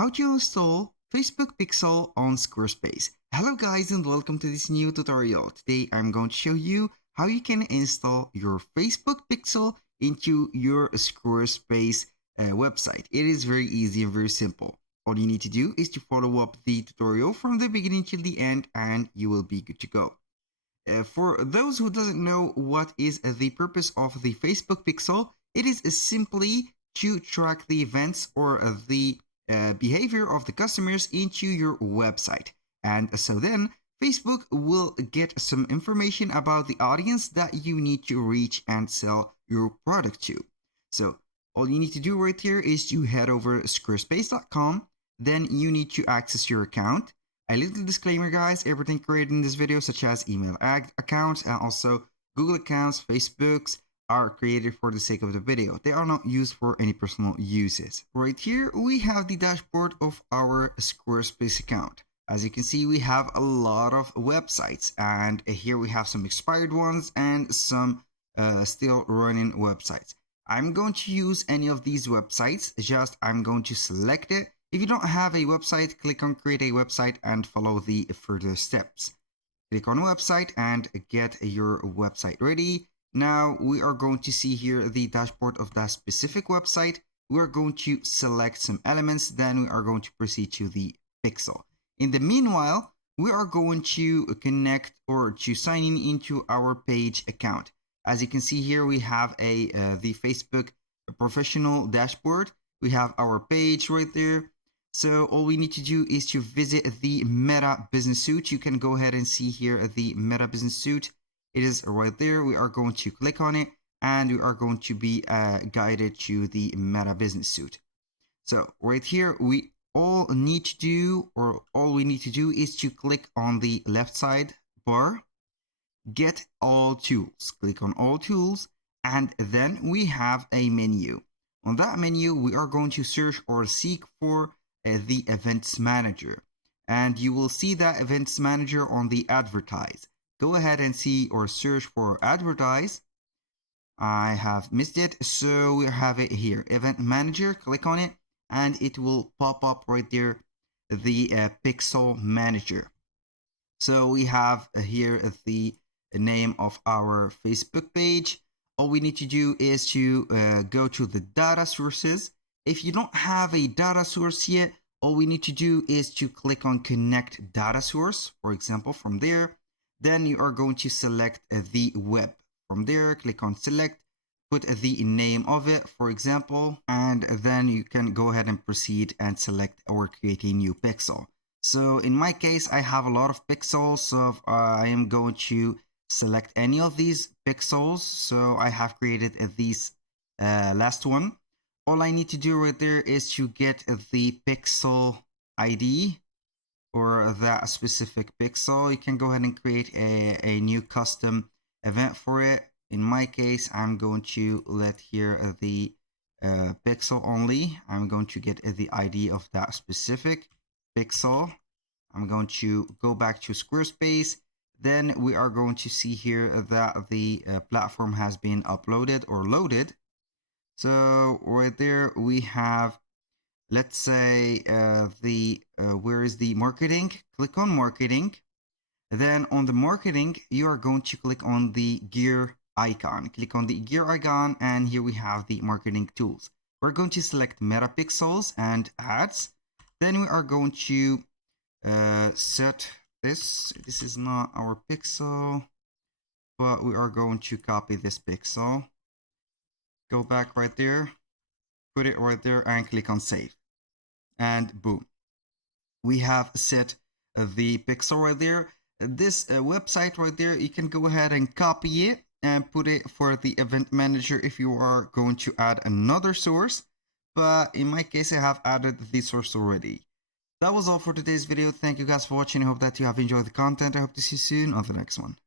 how to install Facebook Pixel on Squarespace. Hello guys and welcome to this new tutorial. Today I'm going to show you how you can install your Facebook Pixel into your Squarespace website. It is very easy and very simple. All you need to do is to follow up the tutorial from the beginning till the end and you will be good to go. For those who doesn't know what is the purpose of the Facebook Pixel, it is simply to track the events or the behavior of the customers into your website. And so then Facebook will get some information about the audience that you need to reach and sell your product to. So all you need to do right here is to head over squarespace.com. Then you need to access your account. A little disclaimer guys, everything created in this video such as email accounts and also Google accounts, Facebooks are created for the sake of the video. They are not used for any personal uses. Right here we have the dashboard of our Squarespace account. As you can see, we have a lot of websites and here we have some expired ones and some still running websites. I'm going to use any of these websites, I'm going to select it. If you don't have a website, click on create a website and follow the further steps. Click on website and get your website ready. Now we are going to see here the dashboard of that specific website. We're going to select some elements, then we are going to proceed to the pixel. In the meanwhile, we are going to connect or to sign in into our page account. As you can see here, we have the Facebook professional dashboard. We have our page right there. So all we need to do is to visit the Meta Business Suite. You can go ahead and see here the Meta Business Suite. It is right there. We are going to click on it and we are going to be guided to the Meta Business Suite. So right here, all we need to do is to click on the left side bar, get all tools. Click on all tools and then we have a menu. On that menu, we are going to search or seek for the events manager, and you will see that events manager on the advertise. Go ahead and see or search for advertise. I have missed it, so we have it here, event manager. Click on it and it will pop up right there, the pixel manager. So we have here the name of our Facebook page. All we need to do is to go to the data sources. If you don't have a data source yet, all we need to do is to click on connect data source, for example, from there. Then you are going to select the web. From there, click on select, put the name of it, for example, and then you can go ahead and proceed and select or create a new pixel. So in my case, I have a lot of pixels, so I am going to select any of these pixels. So I have created these last one. All I need to do right there is to get the pixel ID or that specific pixel. You can go ahead and create a new custom event for it. In my case, I'm going to let here the pixel only. I'm going to get the ID of that specific pixel. I'm going to go back to Squarespace. Then we are going to see here that the platform has been uploaded or loaded. So right there we have, let's say where is the marketing? Click on marketing. Then on the marketing, you are going to click on the gear icon. Click on the gear icon and here we have the marketing tools. We're going to select metapixels and ads. Then we are going to set this. This is not our pixel, but we are going to copy this pixel. Go back right there, put it right there and click on save. And boom, we have set the pixel right there. This website right there, you can go ahead and copy it and put it for the event manager if you are going to add another source. But in my case, I have added the source already. That was all for today's video. Thank you guys for watching. I hope that you have enjoyed the content. I hope to see you soon on the next one.